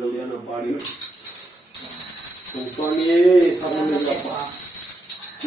நல்லபடியான பாடி சுவாமியே சரணப்பா.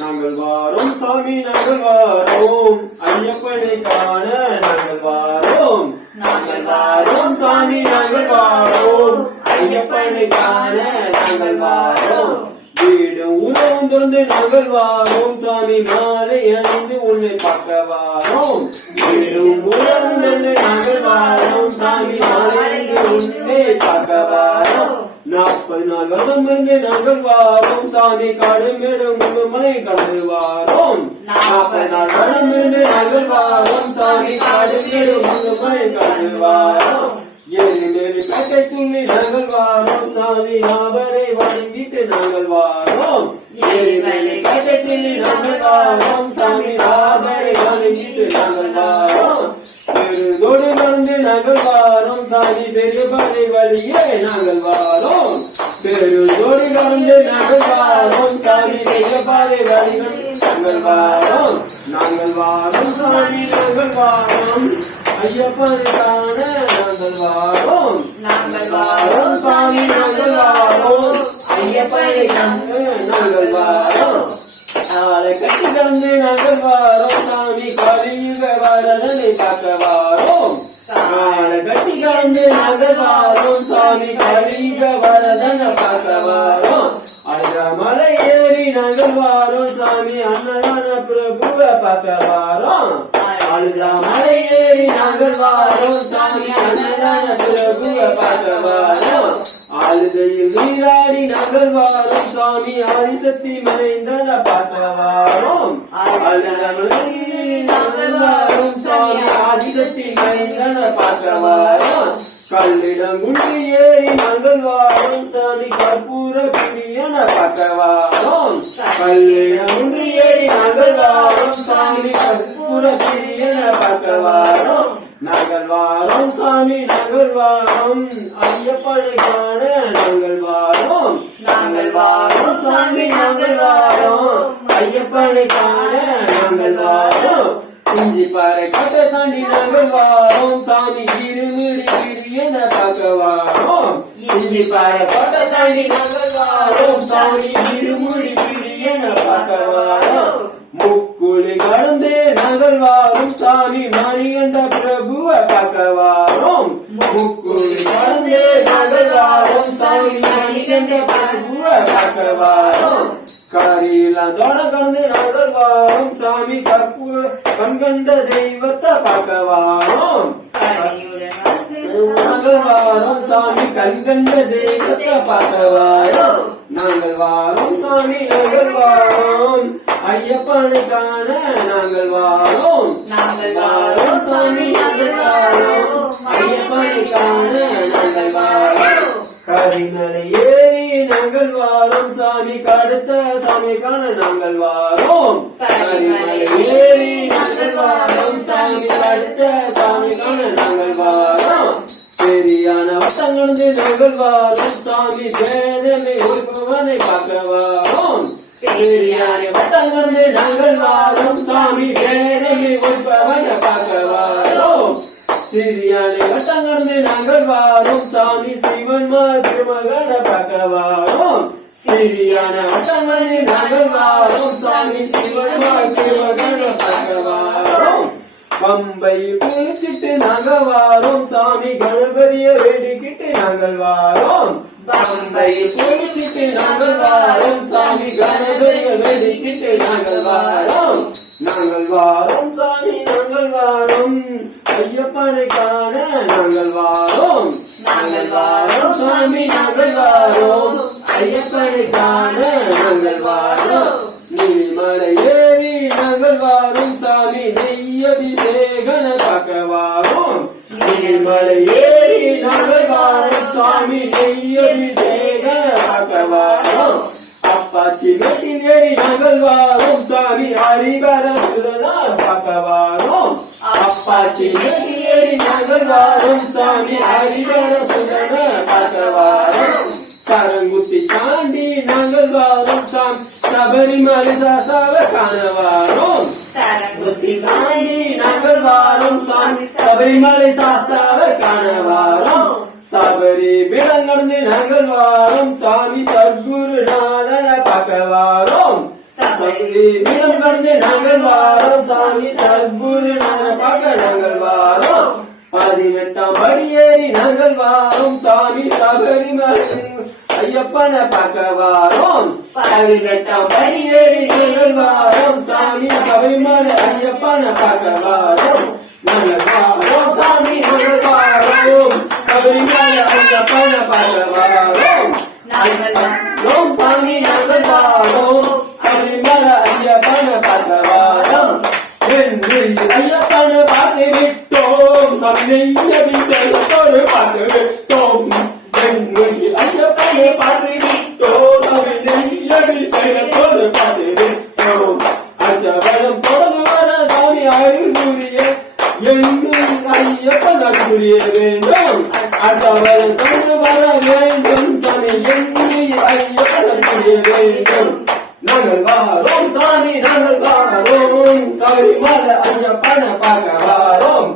நாங்கள் வாரோம் சாமி நாங்கள் வாரோம் ஐயப்பனை காண நாங்கள் வாரோம். நாங்கள் வாரோம் சாமி நாங்கள் வாரோம் ஐயப்பனை காண நாங்கள் வாரோம். வீடு உதவும் திறந்து நாங்கள் வாரோம் சாமி மாலை அணிந்து உன்னை பார்க்க வாரோம். வீடும் உதவும் திறந்து நாங்கள் வாரோம் சாமி மாலை அணிந்து உன்னை பார்க்க வாரோம். 40 நாள் வருடம் இருந்து நாங்கள் வாரோம் சாமி காடு மேடும் மலை கடந்து வாரோம். 40 நாள் வருடம் இருந்து நாங்கள் வாரோம் சாமி காடு மேடும் மலை கடந்து வாரோம். ஏழு மேலி பேட்டை துள்ளி நாங்கள் வாரோம் சாமி அவரை வணங்கிட்டு நாங்கள் வாரோம். ஏழு மேலி பேட்டை துள்ளி நாங்கள் வாரோம் சாமி அவரை வணங்கிட்டு நாங்கள் வாரோம். பெருதோடு வந்து நாங்கள் வாரோம் சாமி பெரிய படை வழியே நாங்கள் வாரோம். பெருதோடு வந்து நாங்கள் வாரோம் சாமி பெரிய படை வழிகள் நாங்கள் வாரோம். நாங்கள் வாரோம் சாமி நாங்கள் வாரோம் ஐயப்பனை காண நாங்கள் வாரோம். நாங்கள் வாரோம் சாமி நாங்கள் வாரோம் ஐயப்பனை காண நாங்கள் வாரோம். நாளை கட்டி கலந்து நாங்கள் வாரோம் சாமி கலியுக வரதனை பார்க்க வாரோம். நாளை கட்டி கலந்து நாங்கள் வாரோம் சாமி கலியுக வரதனை பார்க்க வாரோம். அழக மலை ஏறி நாங்கள் வாரோம் சாமி அன்னதான பிரபுவை பார்க்க வாரோம். அழுத மலை ஏறி நாங்கள் வாரோம் சாமி அன்னதான பிரபுவை பார்க்க வாரோம். அழுதையில் நீராடி நாங்கள் வாரோம் சாமி ஆதிசக்தி மறைந்தன பார்க்க வாரோம். அழுத மலையில் நாங்கள் வாரோம் சாமி ஆதிசக்தி மறைந்தன பார்க்க வாரோம். கல்லிடம் குண்டி ஏறி நாங்கள் வாரோம் சாமி கற்பூர பிரியன பார்க்க வாரோம். கல்லிடம் குண்டி ஏறி நாங்கள் வாரோம் சாமி கற்பூர பிரியன பார்க்க வாரோம். நாங்கள் வாரோம் சாமி நாங்கள் வாரோம் ஐயப்பனை காண நாங்கள் வாரோம். நாங்கள் வாரோம் சாமி நாங்கள் வாரோம் ஐயப்பனை காண நாங்கள் வாரோம். குஞ்சி பாறை கட்டை தாண்டி நாங்கள் வாரோம் சாமி இருமிடி என பார்க்க வாரோம். குஞ்சி பாறை கட்டை தாண்டி நாங்கள் வாரோம் சாமி இருமுடி என பார்க்க வாரோம். முக்குழி கடந்து நாங்கள் வாரோம் சாமி மணிகண்ட பிரபுவை பார்க்க வாரோம். முக்குழி கடந்து நாங்கள் வாரோம் சாமி மணிகண்ட பிரபுவை பார்க்க வாரோம். காரியெல்லாம் தோட கடந்து நாங்கள் வாரோம் சாமி கற்பூர கண்கண்ட தெய்வத்தை பார்க்க வாரோம். நாங்கள் வாரோம் சாமி கண்கண்ட தெய்வத்தை பார்க்க வாரோம். நாங்கள் வாரோம் சாமி நாங்கள் வாரோம் ஐயப்பனை காண நாங்கள் வாரோம். நாங்கள் வாரோம் சாமி நாங்கள் வாரோம் ஐயப்பனை காண நாங்கள் வாரோம். கரிமலை ஏறி நாங்கள் வாரோம் சாமி கடுத்த சாமி காண நாங்கள் வாரோம். கரிமலை ஏறி நாங்கள் வாரோம் சாமி கடுத்த சாமி காண நாங்கள் வாரோம். பெரியான வட்டங்கொண்டு நாங்கள் வாரோம் சாமி வேதனை ஒருபவனை பார்க்க வாரோம். பெரியான வட்டங்கொண்டு நாங்கள் வாரோம் சாமி வேதனை ஒருபவனை பார்க்க வாரோம். சிறியானை வட்டங்கொண்டு நாங்கள் வாரோம் சாமி சிவன் திருமகனை பார்க்க வாரோம். சிறியான வட்டங்கொண்டு நாங்கள் வாரோம் சாமி சிவன் திருமகனை பார்க்க வாரோம். பம்பை குளிச்சிட்டு நாங்கள் வாரோம் சாமி கணபதிய வேடிக்கிட்டு நாங்கள் வாரோம். பம்பை குளிச்சிட்டு நாங்கள் வாரோம் சாமி கணபதிய வேடிக்கிட்டு நாங்கள் வாரோம். நாங்கள் வாரோம் சாமி நாங்கள் வாரோம் ஐயப்பனை காண நாங்கள் வாரோம். நாங்கள் வாரோம் சாமி நாங்கள் வாரோம் ஐயப்பனை காண நாங்கள் வாரோம். நீலிமலை ஏறி நாங்கள் வாரோம் சாமி நெய்யபிஷேகன பார்க்க வாரோம். நீலிமலை ஏறி நாங்கள் வாரோம் சாமி நெய்யபிஷேகன பார்க்க வாரோம். அப்பாச்சி வெட்டில் ஏறி நாங்கள் வாரோம் சாமி ஹரிபர சுரனா பார்க்க வாரோம். அப்பாச்சி வெட்டில் ஏறி நாங்கள் வாரோம் சாமி ஹரிபர சுரனா பார்க்க வாரோம். சரங்குத்தி தாண்டி நாங்கள் வாரோம் சாமி சபரிமலை சாசாவை காண வாரோம். சரங்குத்தி தாண்டி நாங்கள் வாரோம் சாமி சபரிமலை சாஸ்தாவை காண வாரோம். சபரி பீடம் கடந்து நாங்கள் வாரோம் சாமி சத்குருநாதனை பார்க்க வாரோம் சபரி பீடம் கடந்து நாங்கள் வாரோம் சாமி சத்குருநாதனை பார்க்க நாங்கள் வாரோம் 18ஆம் படி ஏறி நாங்கள் வாரோம் சாமி சபரிமலை ஐயப்பனை பார்க்க வாரோம் 18ஆம் படி ஏறி நாங்கள் வாரோம் சாமி சபரிமலை ஐயப்பனை பார்க்க வாரோம் நாங்கள் வாரோம் சாமி நாங்கள் வாரோம் சபரிமலை ஐயப்பனை பார்க்க வாரோம் நாங்கள் வாரோம் சாமி நாங்கள் வாரோம் சபரிமலை ஐயப்பனை பார்க்க வாரோம் ஐயப்பனை பார்த்து விட்டோம் சபரிமலையோடு பார்த்து விட்டோம் ஐயப்பனை பார்த்து விட்டோம் சபரிமலையோடு பார்த்து விட்டோம் அஞ்சவரம் போது வர சாமி அருள்புரிய என்னும் ஐயப்பன் அருள்புரிய வேண்டும் அஞ்சவரம் கொண்டு வர வேண்டும் சாமி என்னும் ஐயப்பன் அருள்புரிய வேண்டும் நாங்கள் வாரோம் சாமி நாங்கள் வாரோம் சபரிமலை ஐயப்பனை பார்க்க வாரோம்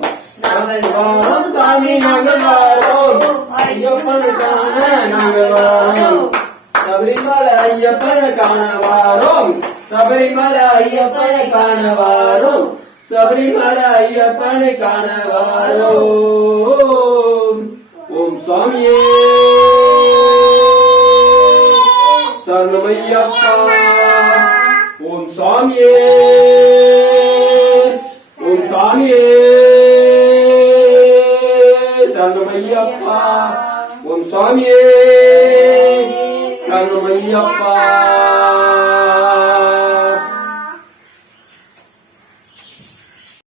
நாங்கள் வாரோம் சாமி நாங்கள் வாரோம் ஐயப்பனை காண நாங்கள் வாரோம் சபரிமலை ஐயப்பனை காண வாரோம் சபரிமலை ஐயப்பனை காண வாரோம் சபரிமலை ஐயப்பனை காண வாரோம் ஓம் சாமியே சரணமையப்பா ஓம் சாமியே ஓம் சாமியே சரணமையப்பா ஓம் சாமியே சரணமையப்பா